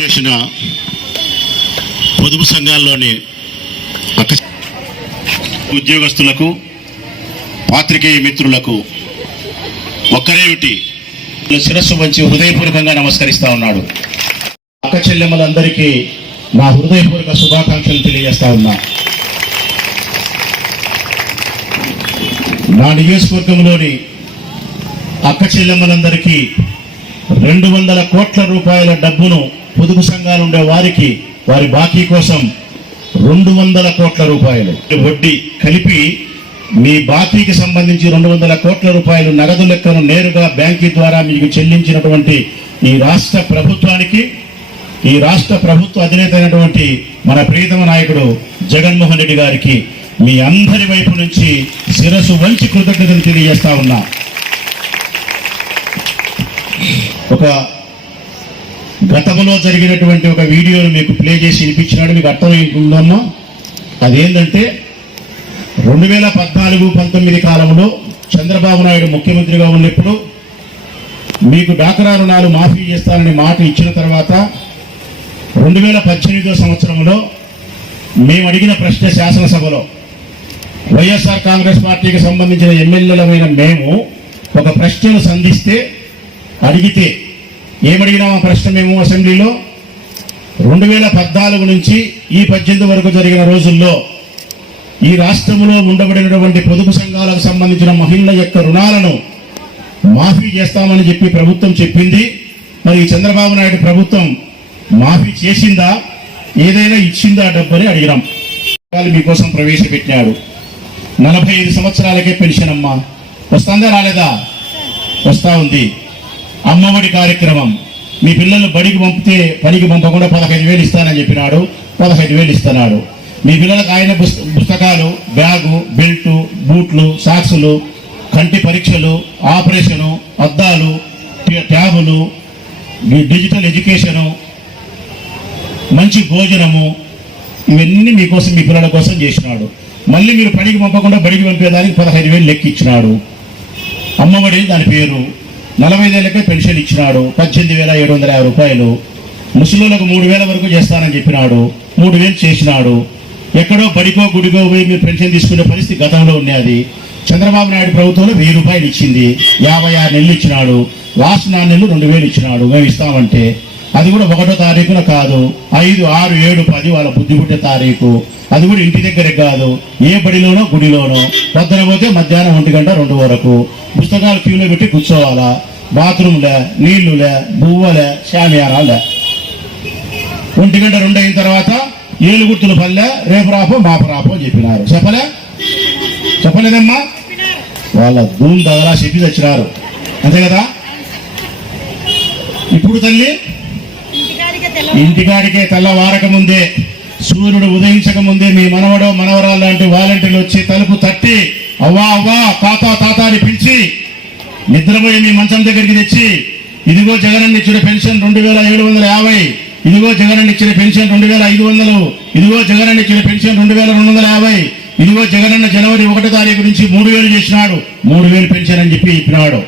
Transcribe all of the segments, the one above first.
చేసిన పొదుపు సంఘాల్లోని ఉద్యోగస్తులకు పాత్రికేయ మిత్రులకు ఒక్కరేమిటి శిరస్సు మంచి హృదయపూర్వకంగా నమస్కరిస్తా ఉన్నాడు అక్క చెల్లెమ్మలందరికీ నా హృదయపూర్వక శుభాకాంక్షలు తెలియజేస్తా ఉన్నా నా నియోజకవర్గంలోని అక్క చెల్లెమ్మలందరికీ రెండు వందల కోట్ల రూపాయల డబ్బును పొదుపు సంఘాలు ఉండే వారికి వారి బాకీ కోసం రెండు వందల కోట్ల రూపాయలు వడ్డీ కలిపి మీ బాకీకి సంబంధించి రెండు వందల కోట్ల రూపాయలు నగదు లెక్కను నేరుగా బ్యాంకు ద్వారా మీకు చెల్లించినటువంటి ఈ రాష్ట్ర ప్రభుత్వానికి ఈ రాష్ట్ర ప్రభుత్వ అధినేత అయినటువంటి మన ప్రియతమ నాయకుడు జగన్మోహన్ రెడ్డి గారికి మీ అందరి వైపు నుంచి శిరసు వంచి కృతజ్ఞతలు తెలియజేస్తా ఉన్నా ఒక గతంలో జరిగినటువంటి ఒక వీడియోను మీకు ప్లే చేసి వినిపించినాడు మీకు అర్థమైంటుందమ్మా అదేంటంటే రెండు వేల పద్నాలుగు పంతొమ్మిది కాలంలో చంద్రబాబు నాయుడు ముఖ్యమంత్రిగా ఉన్నప్పుడు మీకు డాకరా రుణాలు మాఫీ చేస్తానని మాట ఇచ్చిన తర్వాత రెండు వేల పద్దెనిమిదో సంవత్సరంలో మేము అడిగిన ప్రశ్న శాసనసభలో వైఎస్ఆర్ కాంగ్రెస్ పార్టీకి సంబంధించిన ఎమ్మెల్యేలమైన మేము ఒక ప్రశ్నను సంధిస్తే అడిగితే ఏమడిగినా ప్రశ్న మేము అసెంబ్లీలో రెండు వేల పద్నాలుగు నుంచి ఈ పద్దెనిమిది వరకు జరిగిన రోజుల్లో ఈ రాష్ట్రంలో ఉండబడినటువంటి పొదుపు సంఘాలకు సంబంధించిన మహిళల యొక్క రుణాలను మాఫీ చేస్తామని చెప్పి ప్రభుత్వం చెప్పింది మరి చంద్రబాబు నాయుడు ప్రభుత్వం మాఫీ చేసిందా ఏదైనా ఇచ్చిందా డబ్బని అడిగినాం మీకోసం ప్రవేశపెట్టినాడు నలభై ఐదు సంవత్సరాలకే పెన్షన్ అమ్మా వస్తుందా రాలేదా వస్తూ ఉంది అమ్మఒడి కార్యక్రమం మీ పిల్లలు బడికి పంపితే పనికి పంపకుండా పదహైదు వేలు ఇస్తానని చెప్పినాడు పదహైదు వేలు ఇస్తున్నాడు మీ పిల్లలకు ఆయన పుస్తకాలు బ్యాగు బెల్టు బూట్లు సాక్సులు కంటి పరీక్షలు ఆపరేషను అద్దాలు ట్యాబులు డిజిటల్ ఎడ్యుకేషను మంచి భోజనము ఇవన్నీ మీకోసం మీ పిల్లల కోసం చేసినాడు మళ్ళీ మీరు పనికి పంపకుండా బడికి పంపేదానికి పదహైదు వేలు లెక్కిచ్చినాడు అమ్మఒడి దాని పేరు నలభై ఐదేళ్ళకే పెన్షన్ ఇచ్చినాడు పద్దెనిమిది వేల ఏడు వందల యాభై రూపాయలు ముసలిలకు మూడు వేల వరకు చేస్తానని చెప్పినాడు మూడు వేలు చేసినాడు ఎక్కడో బడికో గుడికో పోయి మీరు పెన్షన్ తీసుకునే పరిస్థితి గతంలో ఉన్నది చంద్రబాబు నాయుడు ప్రభుత్వంలో వెయ్యి రూపాయలు ఇచ్చింది యాభై ఆరు నెలలు ఇచ్చినాడు లాస్ట్ నాలుగు నెలలు రెండు వేలు ఇచ్చినాడు మేము ఇస్తామంటే అది కూడా ఒకటో తారీఖున కాదు ఐదు ఆరు ఏడు పది వాళ్ళ బుద్ధి పుట్టే తారీఖు అది కూడా ఇంటి దగ్గర కాదు ఏ బడిలోనో గుడిలోనో పొద్దున పోతే మధ్యాహ్నం ఒంటి గంట రెండు వరకు పుస్తకాలు క్యూలో పెట్టి కూర్చోవాలా బాత్రూమ్లే నీళ్లులే బువ్వలే శామియానాలే ఒంటి గంట రెండు అయిన తర్వాత ఏలు గుర్తులు పల్లె రేపు రాపో మాపు రాపో చెప్పినారు చెప్పలే చెప్పలేదమ్మా వాళ్ళ ధూమ్ దగ్గర చెప్పి తెచ్చినారు అంతే కదా ఇప్పుడు తల్లి ఇంటికాడికే తెల్లవారక ముందే సూర్యుడు ఉదయించక ముందే మీ మనవడో మనవరాలు లాంటి వాలంటీర్లు వచ్చి తలుపు తట్టి అవ్వా అవ్వా తాత తాత అని పిలిచి నిద్రపోయి మీ మంచం దగ్గరికి తెచ్చి ఇదిగో జగనన్న ఇచ్చిన పెన్షన్ రెండు వేల ఏడు వందల యాభై ఇదిగో జగనన్న ఇచ్చిన పెన్షన్ రెండు వేల ఐదు వందలు ఇదిగో జగనన్న ఇచ్చిన పెన్షన్ రెండు వేల రెండు వందల యాభై ఇదిగో జగనన్న జనవరి ఒకటి తారీఖు నుంచి మూడు వేలు చేసినాడు మూడు వేలు పెన్షన్ అని చెప్పి చెప్పినాడు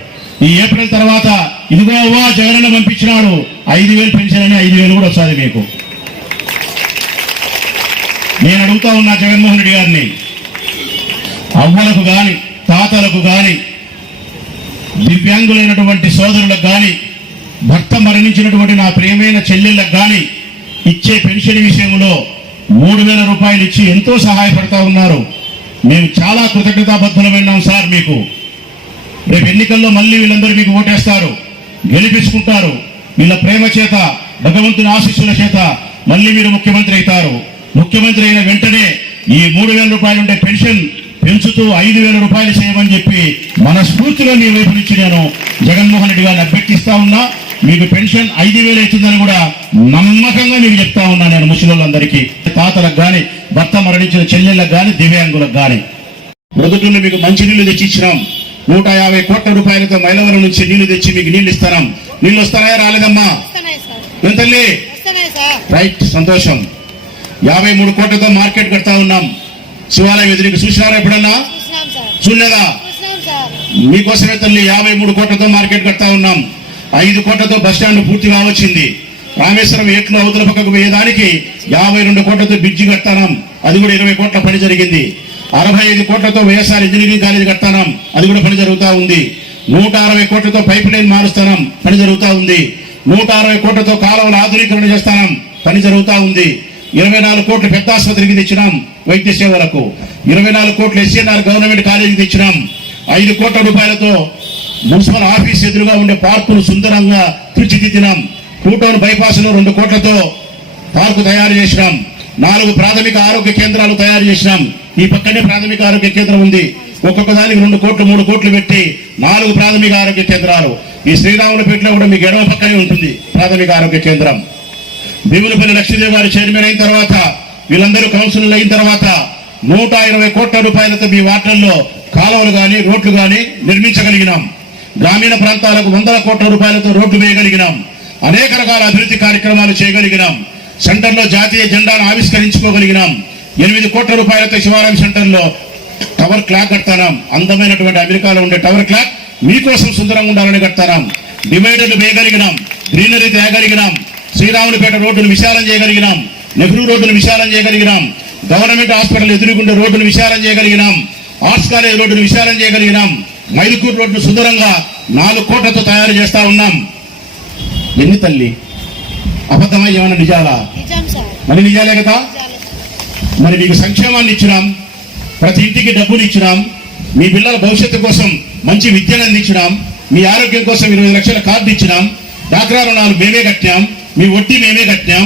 ఈ ఏప్రిల్ తర్వాత ఇదిగో జగనన్న పంపించినాడు ఐదు వేలు పెన్షన్ అని ఐదు వేలు కూడా వస్తుంది మీకు నేను అడుగుతా ఉన్నా జగన్మోహన్ రెడ్డి గారిని అవ్వలకు కానీ తాతలకు కానీ దివ్యాంగులైనటువంటి సోదరులకు కానీ భర్త మరణించినటువంటి నా ప్రియమైన చెల్లెళ్ళకు కానీ ఇచ్చే పెన్షన్ విషయంలో మూడు వేల రూపాయలు ఇచ్చి ఎంతో సహాయపడతా ఉన్నారు మేము చాలా కృతజ్ఞతాబద్ధులమైనాం సార్ మీకు రేపు ఎన్నికల్లో మళ్ళీ వీళ్ళందరూ మీకు ఓటేస్తారు గెలిపించుకుంటారు వీళ్ళ ప్రేమ చేత భగవంతుని ఆశీస్సుల చేత మళ్ళీ మీరు ముఖ్యమంత్రి అవుతారు ముఖ్యమంత్రి అయిన వెంటనే ఈ మూడు వేల రూపాయలు ఉండే పెన్షన్ పెంచుతూ ఐదు వేల రూపాయలు చేయమని చెప్పి మనస్ఫూర్తిగా మీ వైపు నుంచి నేను జగన్మోహన్ రెడ్డి గారిని అభ్యర్థిస్తా ఉన్నా మీకు పెన్షన్ ఐదు వేలు అవుతుందని కూడా నమ్మకంగా మీకు చెప్తా ఉన్నా నేను ముసలిందరికీ తాతలకు కానీ భర్త మరణించిన చెల్లెళ్ళకు కానీ దివ్యాంగులకు కానీ మొదటి మీకు మంచి నీళ్లు తెచ్చి ఇచ్చినాం నూట యాభై కోట్ల రూపాయలతో మైలవరం నుంచి నీళ్లు తెచ్చి మీకు నీళ్లు ఇస్తాం నీళ్ళు వస్తారా రాలేదమ్మా తల్లి రైట్ సంతోషం యాభై మూడు కోట్లతో మార్కెట్ కడతా ఉన్నాం శివాలయం ఎదురికి చూసినారా ఎప్పుడన్నా చూడలేదా మీకోసమే తల్లి యాభై మూడు కోట్లతో మార్కెట్ కడతా ఉన్నాం ఐదు కోట్లతో బస్టాండ్ పూర్తిగా వచ్చింది రామేశ్వరం ఏట్లు అవతల పక్కకు పోయేదానికి యాభై రెండు కోట్లతో బ్రిడ్జి కడతానాం అది కూడా ఇరవై కోట్ల పని జరిగింది అరవై ఐదు కోట్లతో వైఎస్ఆర్ ఇంజనీరింగ్ కాలేజీ కడతానాం అది కూడా పని జరుగుతూ ఉంది నూట అరవై కోట్లతో పైప్ లైన్ మారుస్తాం పని జరుగుతూ ఉంది నూట అరవై కోట్లతో కాలువల ఆధునీకరణ చేస్తాం పని జరుగుతూ ఉంది ఇరవై నాలుగు కోట్లు పెద్ద ఆసుపత్రికి తెచ్చినాం వైద్య సేవలకు ఇరవై నాలుగు కోట్లు ఎస్ఎన్ఆర్ గవర్నమెంట్ కాలేజీకి తెచ్చినాం ఐదు కోట్ల రూపాయలతో మున్సిపల్ ఆఫీస్ ఎదురుగా ఉండే పార్కును సుందరంగా తీర్చిదిద్దినాం టూ బైపాస్ బైపాస్లో రెండు కోట్లతో పార్కు తయారు చేసినాం నాలుగు ప్రాథమిక ఆరోగ్య కేంద్రాలు తయారు చేసినాం ఈ పక్కనే ప్రాథమిక ఆరోగ్య కేంద్రం ఉంది ఒక్కొక్క దానికి రెండు కోట్లు మూడు కోట్లు పెట్టి నాలుగు ప్రాథమిక ఆరోగ్య కేంద్రాలు ఈ శ్రీరాములపేటలో కూడా మీకు ఎడమ పక్కనే ఉంటుంది ప్రాథమిక ఆరోగ్య కేంద్రం దేవునిపల్లి లక్ష్మీదేవి వారి చైర్మన్ అయిన తర్వాత వీళ్ళందరూ కౌన్సిలర్లు అయిన తర్వాత నూట ఇరవై కోట్ల రూపాయలతో మీ వాటర్లో కాలువలు కానీ రోడ్లు కానీ నిర్మించగలిగినాం గ్రామీణ ప్రాంతాలకు వందల కోట్ల రూపాయలతో రోడ్లు వేయగలిగినాం అనేక రకాల అభివృద్ధి కార్యక్రమాలు చేయగలిగినాం సెంటర్లో జాతీయ జెండాను ఆవిష్కరించుకోగలిగినాం ఎనిమిది కోట్ల రూపాయలతో శివారాం సెంటర్లో టవర్ క్లాక్ కడతానాం అందమైనటువంటి అమెరికాలో ఉండే టవర్ క్లాక్ మీకోసం సుందరంగా ఉండాలని కడతానాం డివైడర్లు వేయగలిగినాం గ్రీనరీ తేయగలిగినాం శ్రీరాములపేట రోడ్డును విశాలం చేయగలిగినాం నెహ్రూ రోడ్డును విశాలం చేయగలిగినాం గవర్నమెంట్ హాస్పిటల్ ఎదురుకుంటే రోడ్డును విశాలం చేయగలిగినాం ఆర్ట్స్ కాలేజ్ రోడ్డును విశాలం చేయగలిగినాం మైలుకూరు రోడ్డును సుందరంగా నాలుగు కోట్లతో తయారు చేస్తా ఉన్నాం ఎన్ని తల్లి అబద్ధమై ఏమైనా నిజాలా మరి నిజాలే కదా మరి మీకు సంక్షేమాన్ని ఇచ్చినాం ప్రతి ఇంటికి డబ్బులు ఇచ్చినాం మీ పిల్లల భవిష్యత్తు కోసం మంచి విద్యను అందించినాం మీ ఆరోగ్యం కోసం ఇరవై లక్షల కార్డు ఇచ్చినాం డాక్రా రుణాలు మేమే కట్టాం మీ వట్టి మేమే కట్టినాం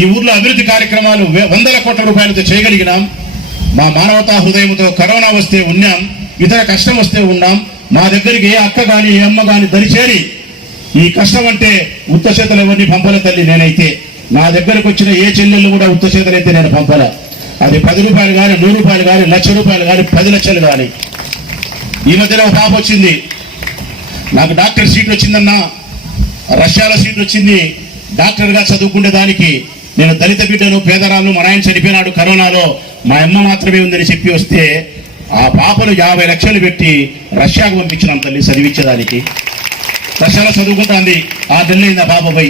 ఈ ఊర్లో అభివృద్ధి కార్యక్రమాలు వందల కోట్ల రూపాయలతో చేయగలిగినాం మా మానవతా హృదయంతో కరోనా వస్తే ఉన్నాం ఇతర కష్టం వస్తే ఉన్నాం మా దగ్గరికి ఏ అక్క కానీ ఏ అమ్మ కానీ దరిచేరి ఈ కష్టం అంటే ఉత్త చేతులు ఎవరిని పంపల తల్లి నేనైతే నా దగ్గరకు వచ్చిన ఏ చెల్లెళ్ళు కూడా ఉత్త చేతులైతే నేను పంపల అది పది రూపాయలు కానీ నూరు రూపాయలు కానీ లక్ష రూపాయలు కానీ పది లక్షలు కానీ ఈ మధ్యన ఒక పాప వచ్చింది నాకు డాక్టర్ సీట్ వచ్చిందన్నా రష్యాలో సీట్ వచ్చింది డాక్టర్గా చదువుకునే దానికి నేను దళిత బిడ్డను పేదరాలను మా ఆయన చనిపోయినాడు కరోనాలో మా అమ్మ మాత్రమే ఉందని చెప్పి వస్తే ఆ పాపను యాభై లక్షలు పెట్టి రష్యాకు పంపించినాం తల్లి చదివించేదానికి రష్యాలో చదువుకుంటాంది ఆ నెలైంది ఆ పాపపై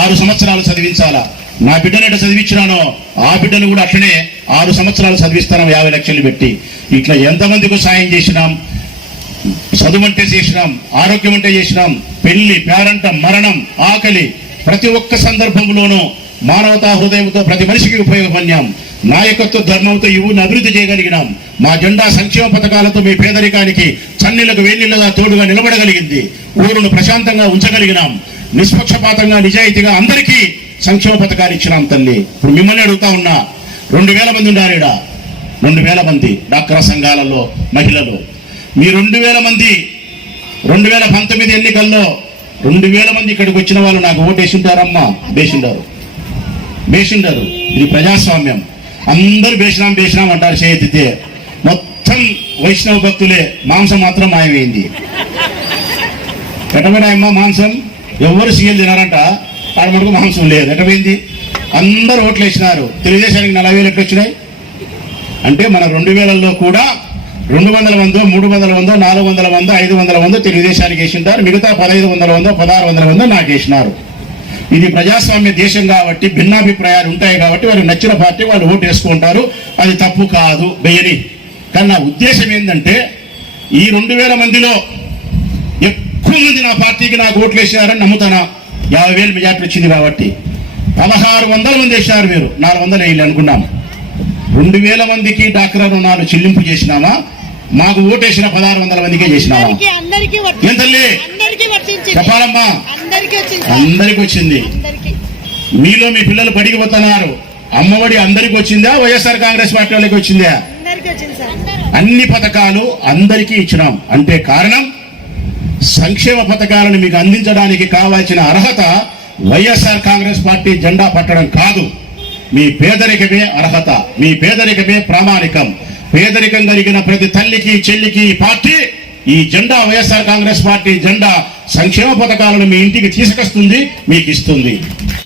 ఆరు సంవత్సరాలు చదివించాలా నా బిడ్డను ఎట్లా చదివించినానో ఆ బిడ్డను కూడా అట్లనే ఆరు సంవత్సరాలు చదివిస్తాను యాభై లక్షలు పెట్టి ఇట్లా ఎంతమందికి సాయం చేసినాం చదువంటే చేసినాం ఆరోగ్యం అంటే చేసినాం పెళ్లి పేరంట మరణం ఆకలి ప్రతి ఒక్క సందర్భంలోనూ మానవతా హృదయంతో ప్రతి మనిషికి ఉపయోగపడినాం నాయకత్వ ధర్మంతో ఈ అభివృద్ధి చేయగలిగినాం మా జెండా సంక్షేమ పథకాలతో మీ పేదరికానికి చన్నీళ్లకు వేణీళ్ళగా తోడుగా నిలబడగలిగింది ఊరును ప్రశాంతంగా ఉంచగలిగినాం నిష్పక్షపాతంగా నిజాయితీగా అందరికీ సంక్షేమ పథకాలు ఇచ్చినాం తల్లి ఇప్పుడు మిమ్మల్ని అడుగుతా ఉన్నా రెండు వేల మంది ఉండారు రెండు వేల మంది డాక్టర్ సంఘాలలో మహిళలు మీ రెండు వేల మంది రెండు వేల పంతొమ్మిది ఎన్నికల్లో రెండు వేల మంది ఇక్కడికి వచ్చిన వాళ్ళు నాకు ఓటు వేసింటారమ్మా వేసిండారు వేసిండారు ఇది ప్రజాస్వామ్యం అందరూ వేసినాం వేసినాం అంటారు చేతితే మొత్తం వైష్ణవ భక్తులే మాంసం మాత్రం మాయమైంది ఎటమైనాయమ్మా మాంసం ఎవరు సీఎల్ తినారంట ఆడ మనకు మాంసం లేదు ఎటమైంది అందరు ఓట్లు వేసినారు తెలుగుదేశానికి నలభై వేలు ఎట్లు వచ్చినాయి అంటే మన రెండు వేలల్లో కూడా రెండు వందల వందో మూడు వందల వందో నాలుగు వందల వందో ఐదు వందల వందో దేశానికి వేసింటారు మిగతా పదహైదు వందల వందో పదహారు వందల వందో నాకు వేసినారు ఇది ప్రజాస్వామ్య దేశం కాబట్టి భిన్నాభిప్రాయాలు ఉంటాయి కాబట్టి వారికి నచ్చిన పార్టీ వాళ్ళు ఓటు వేసుకుంటారు అది తప్పు కాదు బయని కానీ నా ఉద్దేశం ఏంటంటే ఈ రెండు వేల మందిలో ఎక్కువ మంది నా పార్టీకి నాకు ఓట్లు వేసినారని నమ్ముతానా యాభై వేలు మెజార్టీ వచ్చింది కాబట్టి పదహారు వందల మంది వేసినారు మీరు నాలుగు వందలు వేయాలి అనుకున్నాము రెండు వేల మందికి డాక్రా రుణాలు చెల్లింపు చేసినామా మాకు ఓటేసిన పదహారు వందల మందికే చేసినామా ఏం తల్లి చెప్పాలమ్మా అందరికి వచ్చింది మీలో మీ పిల్లలు బడికి పోతున్నారు అమ్మఒడి అందరికి వచ్చిందా వైఎస్ఆర్ కాంగ్రెస్ పార్టీ వాళ్ళకి వచ్చిందా అన్ని పథకాలు అందరికీ ఇచ్చినాం అంటే కారణం సంక్షేమ పథకాలను మీకు అందించడానికి కావాల్సిన అర్హత వైఎస్ఆర్ కాంగ్రెస్ పార్టీ జెండా పట్టడం కాదు మీ పేదరికమే అర్హత మీ పేదరికమే ప్రామాణికం పేదరికం కలిగిన ప్రతి తల్లికి చెల్లికి పార్టీ ఈ జెండా వైఎస్ఆర్ కాంగ్రెస్ పార్టీ జెండా సంక్షేమ పథకాలను మీ ఇంటికి తీసుకొస్తుంది మీకు ఇస్తుంది